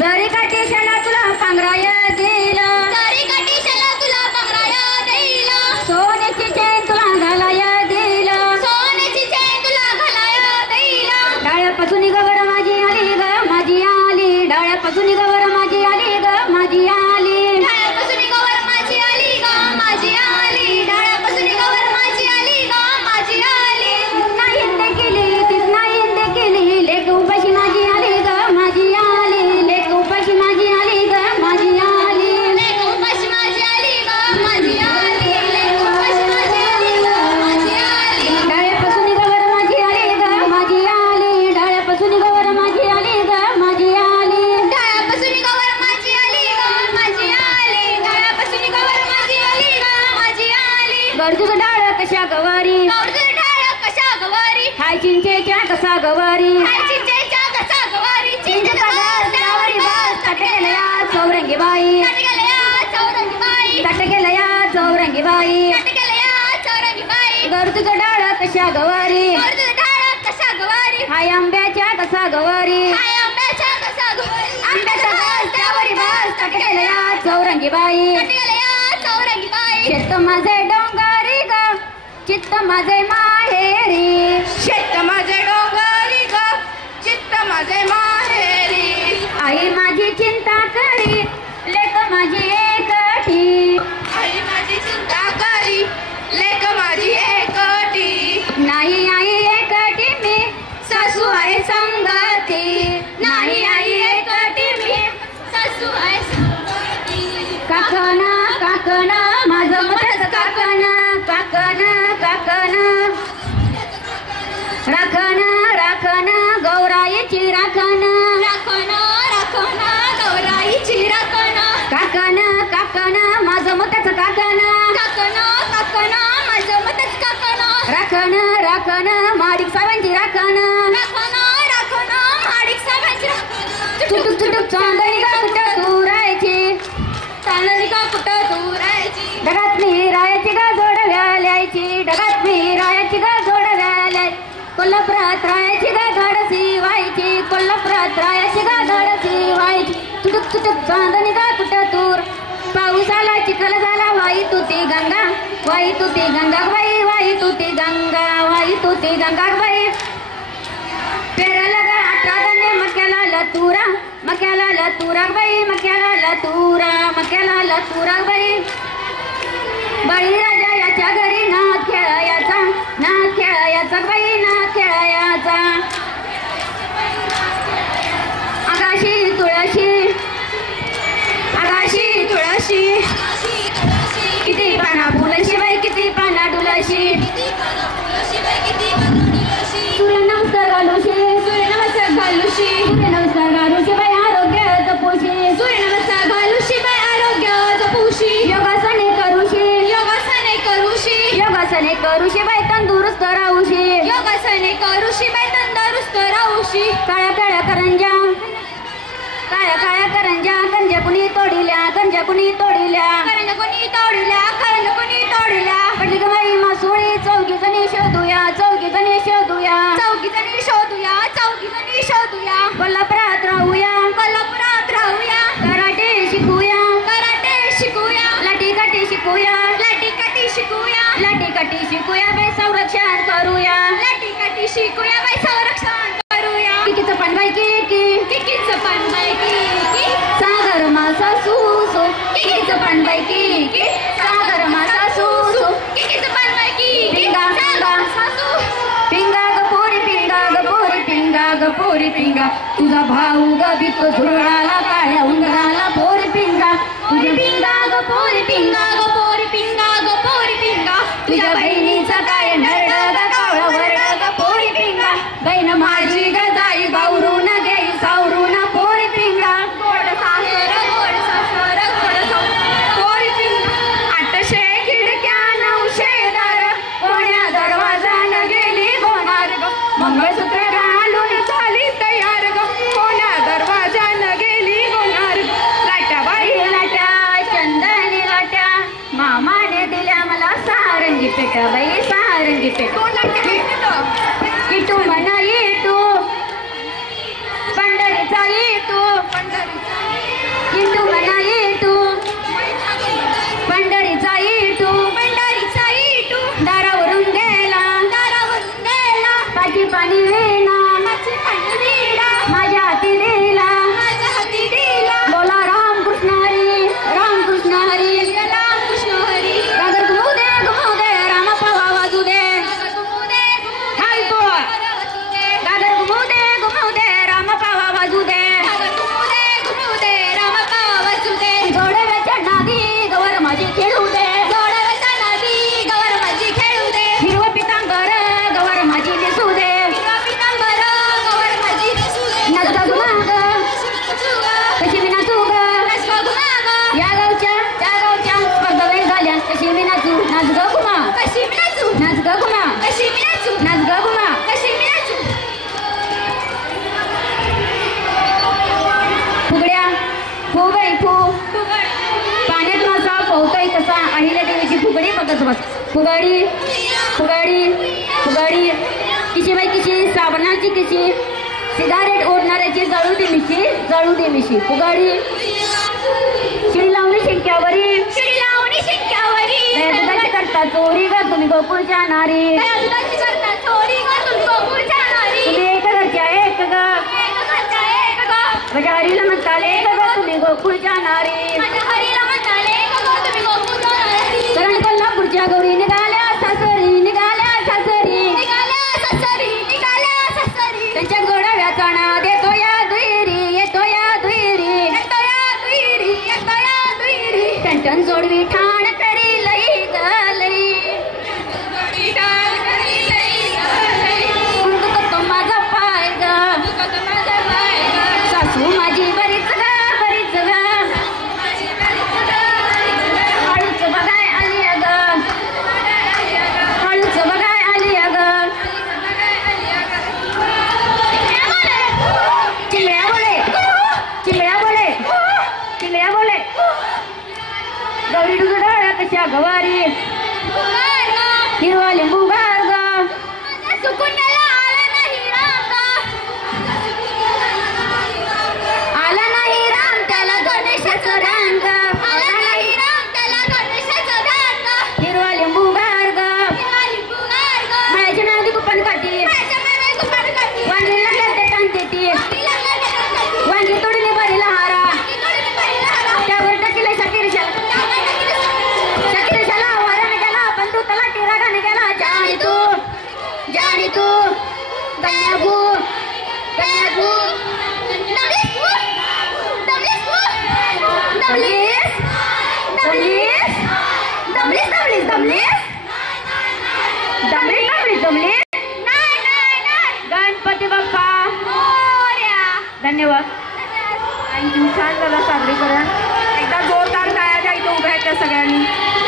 जरी काटेशाला तुला पांघराय देईल, जरी काटेशाला तुला पांघराय देईल, सोन्याची चैन तुला घालाय देईल, सोन्याची चैन तुला घालाय देईल. डाळ्यापासून गवर माझी आली ग माझी आली, डाळ्यापासून गवर माझी आली ग माझी आली, डाळ्यापासून गवर माझी आली ग माझी आली, डाळ्यापासून गवर माझी आली ग माझी आली. नाही हिंदे केली तीच नाही हिंदे केली, लेक उपाशी माझी आली ग माझी आली, लेक उपाशी माझी आली ग माझी आली, लेक उपाशी माझी आली ग माझी आली, लेक उपाशी माझी आली ग माझी आली. डाळ्यापासून गवर माझी आली ग माझी आली, डाळ्यापासून गवर माझी आली ग माझी आली, डाळ्यापासून गवर माझी आली ग माझी आली, डाळ्यापासून गवर माझी आली ग माझी आली. गरजूक डाळ कशा गवारी, गौरचं ढाळ कशा गवारी, हाय चिंचेच्या कसा गवारी, हाय चिंचेच्या कसा गवारी, चिंच बस त्यावरी बस, तट गेलं या चौरंगी बाई, तट गेलं या चौरंगी बाई, तट गेलं या चौरंगी बाई, तट गेलं या चौरंगी बाई. गरजूक डाळ कशा गवारी, गौरचं ढाळ कशा गवारी, हाय आंब्याच्या कसा गवारी, हाय आंब्याच्या कसा गवारी, आंब्याचा बस त्यावरी बस, तट गेलं या चौरंगी बाई, तट गेलं या चौरंगी बाई. शेत माझे डोंगरी ग चित्त माझे माहेरी, शेत माझे डोंगरी ग चित्त माझे माहेरी, आई माझी चिंता करी लेक माझी एकटी, आई माझी चिंता करी लेक माझी एकटी, नाही आई एकटी मी सासू आहे संगती, नाही आई एकटी मी सासू आहे संगती. काकना काकना माझं मतच काकना काकना काकना, राखना राखना गौराईची राखना, राखणा राखणा गौराईची राखणा, काकना काकना माझं मतच काकना, काकणा काकणा माझं मतच काकणा, राखना राखना माडिक सावंती राखना, राखणा राखणा माडिक साहेबांची राखणा. चुटुक चुटुक चांदणी का कुठं तू राहायची, चांदणी का कुठं दूर राहायची, ढगात मी रायाची गा जोडव्या ल्यायची, ढगात मी रायाची गा जोडव्या ल्याय, कोल्हापुरात रायाची गा धाडसी व्हायची, कोल्हापुरात रायाची गा धाडसी व्हायची, चुटुक चुटुक चांदणी का कुठं दूर, पाऊस आला चिखल झाला वाई तुती गंगा, वाई तुती गंगा बाई, वाई तुती गंगा, वाई तुती गंगा बाई, पेराला गा आठादाने मक्याला लतुरा, मक्याला लतुरा बाई, मक्याला लतुरा, मक्याला लतुरा बाई, बळीराजा याच्या घरी नाथ खेळायचा, नाथ खेळायचा बाई, नाथ खेळायचा, आगाशी तुळशी, आगाशी तुळशी, किती पाना फुलशी बाई, किती पाना डुलशी, सूर्य नमस्कार घालूशी, सूर्य नमस्कार घालूशी, सूर्य नमस्कार घालूशी बाई आरोग्य जपूशी, सूर्य नमस्कार घालूशी बाई आरोग्य जपूशी, योगासने करूशी, योगासने करूशी, योगासने करूशी बाई तंदुरुस्त राहूशी, योगासने करूशी बाई तंदुरुस्त राहूशी. काळ्या काळ्या करंजा, काळ्या काळ्या करंजा कंजा कुणी तोडिल्या, कंजा कुणी तोडिल्या, करंज कोणी तोडल्या, करंज कोणी तोडल्या, पडली ग बाई मासोळी चौघी जणी शोधूया, चौघी जणी शोधूया, चौघी जणी शोधूया, चौघी जणी शोधूया, कोल्हापुरात राहूया, कोल्हापुरात राहूया, कराटे शिकूया, कराटे शिकूया, लाठी काठी शिकूया, लाठी काठी शिकूया, लाठी काठी शिकूया बाई संरक्षण करूया, लाठी काठी शिकूया बाई संरक्षण करूया. किकीचं पण बाई किकीचं पण बाई किकी, सागर मासा सुसू, किकीचं पण बाई की सागर मासा सुसू, किकीचं पण बाई किकी, पिंगा पिंगा सासू, पिंगा गपोरी पिंगा गपोरी पिंगा गपोरी पिंगा, तुझा भाऊ गबित झुरळाला काळ्या उंदराला पोरी पिंगा, तुझी पिंगा गपोरी पिंगा गपोरी पिंगा, गपोरी पिंगा, तुझ्या बहिणीचा काय नरड ग कावळा वरड गपोरी पिंगा, बहीण माझी गजाई गावरून गेली सावरून पोरी पिंगा, गोड सासर, गोड सासर, गोड सासर, पोरी पिंगा, 800 खिडक्या 900 दार, कोण्या दरवाजानं गेली होणार ग, मंगळसूत्र घालून झाली तयार ग, कोण्या दरवाजानं गेली होणार ग, फुगडी बघत बस. फुगडी फुगडी फुगडी किशी बाई किशी साबणाची किशी सिगारेट ओढणाऱ्याची जळू दे मिशी. फुगडी शिडी लावणी शिंक्यावरी दुधाची करता चोरी ग तुम्ही गोकुळच्या नारी. तुम्ही एक घरच्या एक ग माझ्या हरीला म्हणताले ग तुम्ही गोकुळच्या नारी. कारण कोल्हापूरच्या गौरी निघाल्या सासरी त्यांच्या गोडाव्याचा नाद येतो या दुहेरी टन जोडवी ठाण करी लई गलई दुखतो माझा पाय ग सासू माझी बरीच ग हळूच बघाय आली अग चिंगड्या बोले गौरी तुझं डोळ्या कशा गवारी हिरवा लिंबू गार ग आला नाही राम त्याला गणेशाचं रंग हिरवा लिंबू गार ग माझ्या नाव कुपन काठी वांगी लागल्या ते टांगते ती वांगी तोडली बरीला हारा त्यावर टाकीला शकीरशाला वाराने गेला बंधू तला टिरागाने गेला जाणी तू गण्यागू दमलीस गणपती बाप्पा धन्यवाद. थँक्यू. छान झालं सादरीकरण. एकदा जोरदार टाळ्या द्या इथे उभ्या आहेत त्या सगळ्यांनी.